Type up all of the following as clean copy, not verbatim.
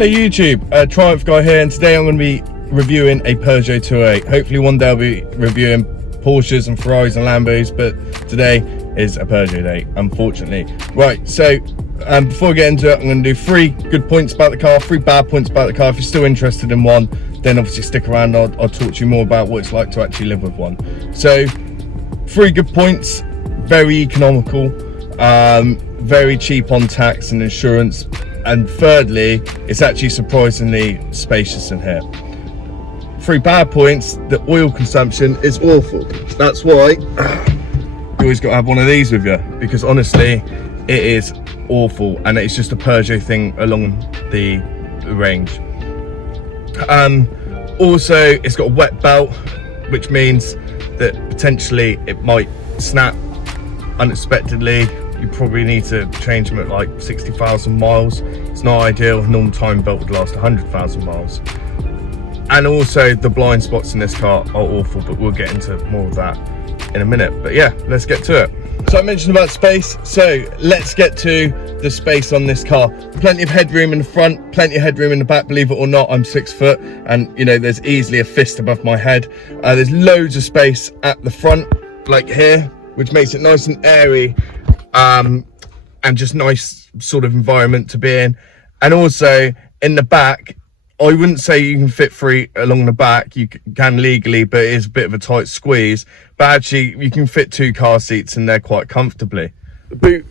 Hello YouTube, Triumph Guy here, and today I'm going to be reviewing a Peugeot 208. Hopefully one day I'll be reviewing Porsches and Ferraris and Lambos, but today is a Peugeot day, unfortunately. Right, so before we get into it, I'm going to do 3 good points about the car, 3 bad points about the car. If you're still interested in one, then obviously stick around. I'll talk to you more about what it's like to actually live with one. So 3 good points: very economical, very cheap on tax and insurance, and thirdly, it's actually surprisingly spacious in here. 3 bad points: the oil consumption is awful. That's why you always got to have one of these with you, because honestly it is awful, and it's just a Peugeot thing along the range. Also, it's got a wet belt, which means that potentially it might snap unexpectedly. You probably need to change them at like 60,000 miles. It's not ideal. A normal time belt would last 100,000 miles. And also the blind spots in this car are awful, but we'll get into more of that in a minute. But yeah, let's get to it. So I mentioned about space, so let's get to the space on this car. Plenty of headroom in the front, plenty of headroom in the back. Believe it or not, I'm 6 foot, and you know, there's easily a fist above my head. There's loads of space at the front, like here, which makes it nice and airy, and just nice sort of environment to be in. And also in the back, I wouldn't say you can fit 3 along the back. You can legally, but it is a bit of a tight squeeze. But actually, you can fit 2 car seats in there quite comfortably. The boot,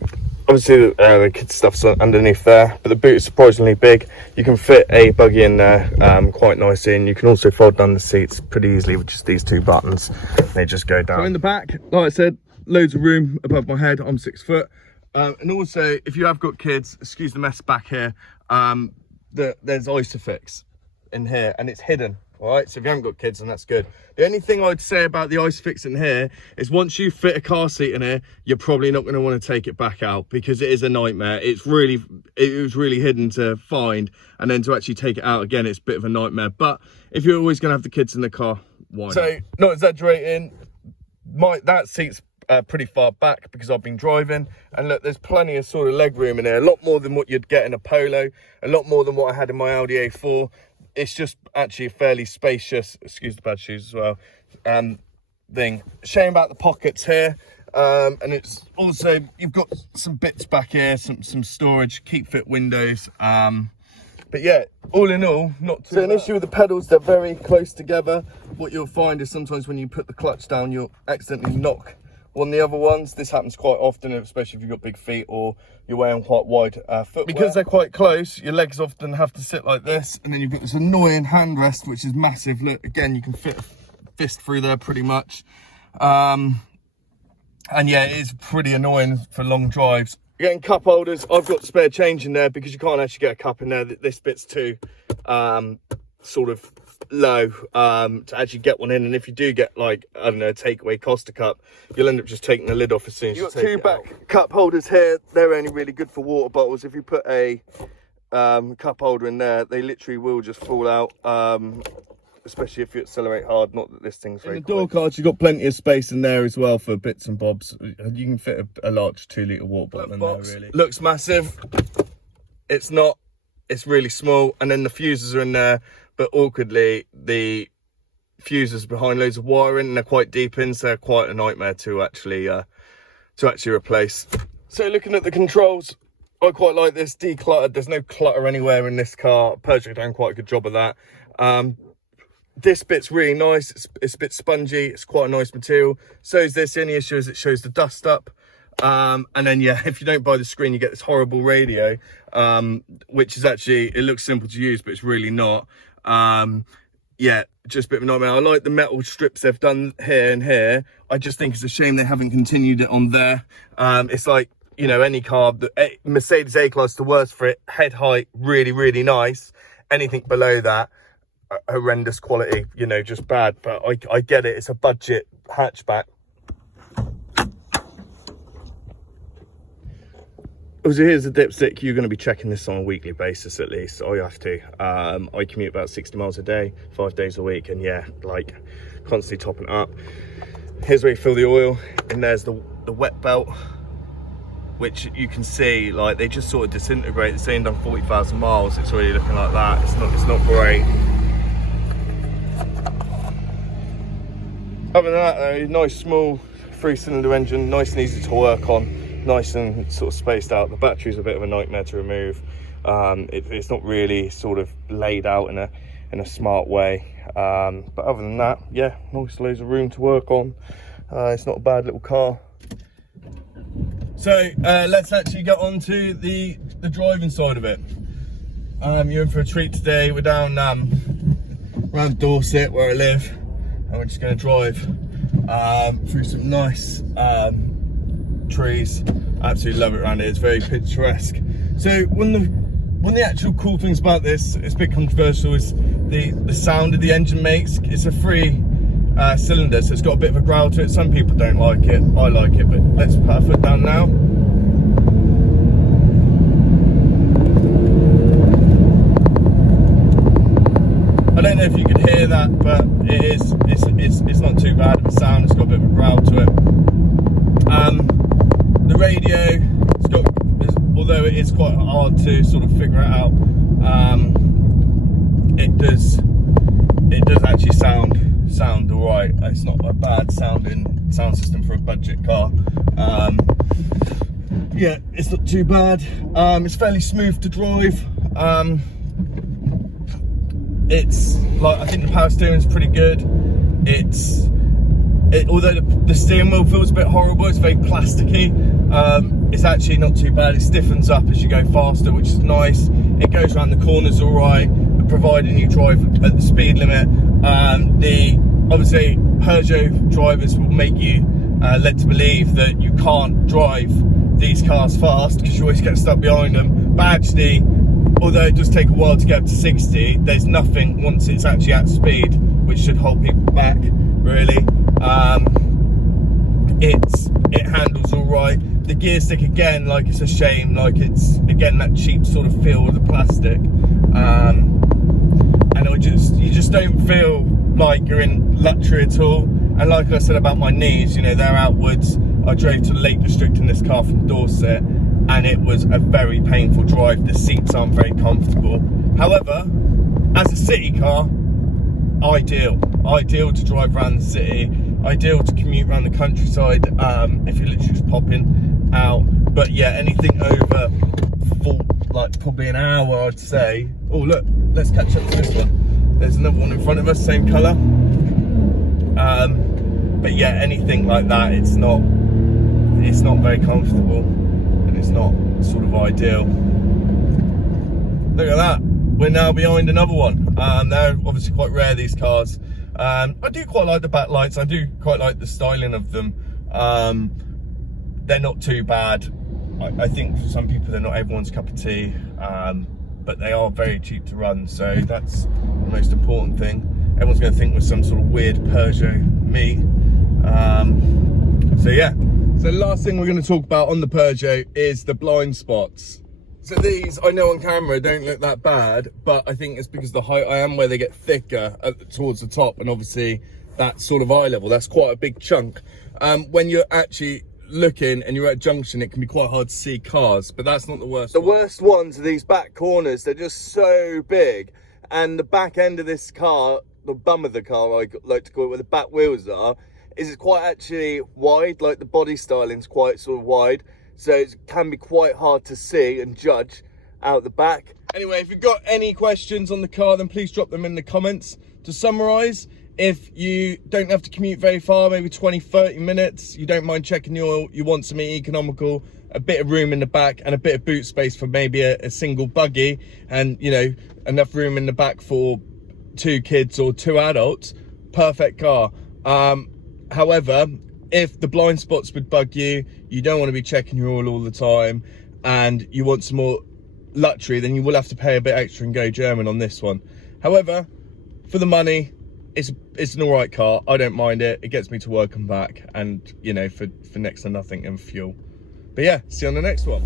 obviously the kids' stuff's underneath there, but the boot is surprisingly big. You can fit a buggy in there quite nicely, and you can also fold down the seats pretty easily with just these 2 buttons. They just go down. So in the back, like I said, loads of room above my head. I'm 6 foot. And also, if you have got kids, excuse the mess back here, there's Isofix in here, and it's hidden. All right, so if you haven't got kids, then that's good. The only thing I'd say about the Isofix in here is once you fit a car seat in here, you're probably not going to want to take it back out, because it is a nightmare. It was really hidden to find, and then to actually take it out again, it's a bit of a nightmare. But if you're always going to have the kids in the car, why not? So, not exaggerating, that seat's pretty far back because I've been driving, and look, there's plenty of sort of leg room in there, a lot more than what you'd get in a Polo, a lot more than what I had in my Audi A4. It's just actually a fairly spacious, excuse the bad shoes as well, thing. Shame about the pockets here, and it's also, you've got some bits back here, some storage, keep fit windows, but yeah, all in all, not too bad. An issue with the pedals, they're very close together. What you'll find is sometimes when you put the clutch down, you'll accidentally knock one of the other ones. This happens quite often, especially if you've got big feet or you're wearing quite wide footwear. Because they're quite close, your legs often have to sit like this, and then you've got this annoying handrest, which is massive. Look, again, you can fit a fist through there pretty much. And yeah, it is pretty annoying for long drives. You're getting cup holders. I've got spare change in there because you can't actually get a cup in there. This bit's too sort of low to actually get one in, and if you do get, like, I don't know, a takeaway Costa cup, you'll end up just taking the lid off as soon as you take it out. You've got 2 back cup holders here. They're only really good for water bottles. If you put a cup holder in there, they literally will just fall out, especially if you accelerate hard. Not that this thing's very quick. In the door cards, you've got plenty of space in there as well for bits and bobs. You can fit a large 2-litre water bottle in there, really. Looks massive. It's not. It's really small, and then the fuses are in there, but awkwardly the fuses are behind loads of wiring, and they're quite deep in, so they're quite a nightmare to actually replace. So looking at the controls, I quite like this, decluttered. There's no clutter anywhere in this car. Peugeot done quite a good job of that. This bit's really nice. It's a bit spongy. It's quite a nice material. So is this. The only issue is it shows the dust up. And then yeah, if you don't buy the screen, you get this horrible radio, which is actually, it looks simple to use, but it's really not. Yeah, just a bit of a nightmare. I like the metal strips they've done here and here. I just think it's a shame they haven't continued it on there. It's like, you know, any car, the Mercedes A-Class, the worst for it. Head height, really, really nice. Anything below that, horrendous quality, you know, just bad. But I get it, it's a budget hatchback. So here's the dipstick. You're going to be checking this on a weekly basis at least. I have to. I commute about 60 miles a day, 5 days a week, and yeah, like constantly topping it up. Here's where you fill the oil, and there's the wet belt. which you can see, like, they just sort of disintegrate. It's only done 40,000 miles. It's already looking like that. It's not great. Other than that, though, nice small 3-cylinder engine, nice and easy to work on, nice and sort of spaced out. The battery's a bit of a nightmare to remove. It's not really sort of laid out in a smart way. But other than that, yeah, nice loads of room to work on. It's not a bad little car. So let's actually get on to the driving side of it. You're in for a treat today. We're down around Dorset where I live, and we're just going to drive through some nice trees. Absolutely love it around here. It's very picturesque. So one of the actual cool things about this, it's a bit controversial, is the sound that the engine makes. It's a 3-cylinder, so it's got a bit of a growl to it. Some people don't like it, I like it, but let's put our foot down now. I don't know if you could hear that, but it's not too bad of a sound. It's got a bit of a growl to it. The radio, although it is quite hard to sort of figure it out, it does actually sound all right. It's not a bad sounding sound system for a budget car. Yeah, it's not too bad. It's fairly smooth to drive. It's like, I think the power steering is pretty good. Although the steering wheel feels a bit horrible, it's very plasticky. It's actually not too bad. It stiffens up as you go faster, which is nice. It goes around the corners all right, providing you drive at the speed limit. Obviously Peugeot drivers will make you led to believe that you can't drive these cars fast because you always get stuck behind them. But actually, although it does take a while to get up to 60, there's nothing once it's actually at speed which should hold people back, really. It handles all right. The gear stick, again, like, it's a shame, like, it's again that cheap sort of feel with the plastic, and you just don't feel like you're in luxury at all. And like I said about my knees, you know, they're outwards. I drove to the Lake District in this car from Dorset, and it was a very painful drive. The seats aren't very comfortable. However, as a city car, ideal to drive around the city, ideal to commute around the countryside, if you're literally just popping out. But yeah, anything over like probably an hour, I'd say. Oh look, let's catch up to this one. There's another one in front of us, same colour. But yeah, anything like that, it's not very comfortable, and it's not sort of ideal. Look at that, we're now behind another one. They're obviously quite rare, these cars. I do quite like the backlights. I do quite like the styling of them. They're not too bad. I think for some people they're not everyone's cup of tea, but they are very cheap to run, so that's the most important thing. Everyone's going to think we're some sort of weird Peugeot meat. So yeah, so the last thing we're going to talk about on the Peugeot is the blind spots. So these, I know on camera, don't look that bad, but I think it's because of the height I am, where they get thicker towards the top, and obviously that sort of eye level, that's quite a big chunk. When you're actually looking and you're at a junction, it can be quite hard to see cars, but that's not the worst. The worst ones are these back corners. They're just so big, and the back end of this car, the bum of the car, I like to call it, where the back wheels are, is quite actually wide. Like, the body styling's quite sort of wide, so it can be quite hard to see and judge out the back. Anyway, if you've got any questions on the car, then please drop them in the comments. To summarise, if you don't have to commute very far, maybe 20-30 minutes, you don't mind checking the oil, you want something economical, a bit of room in the back and a bit of boot space for maybe a single buggy, and, you know, enough room in the back for 2 kids or 2 adults, perfect car. However, if the blind spots would bug you, you don't want to be checking your oil all the time, and you want some more luxury, then you will have to pay a bit extra and go German on this one. However, for the money, it's an all right car. I don't mind it. It gets me to work and back, and, you know, for next to nothing in fuel. But yeah, see you on the next one.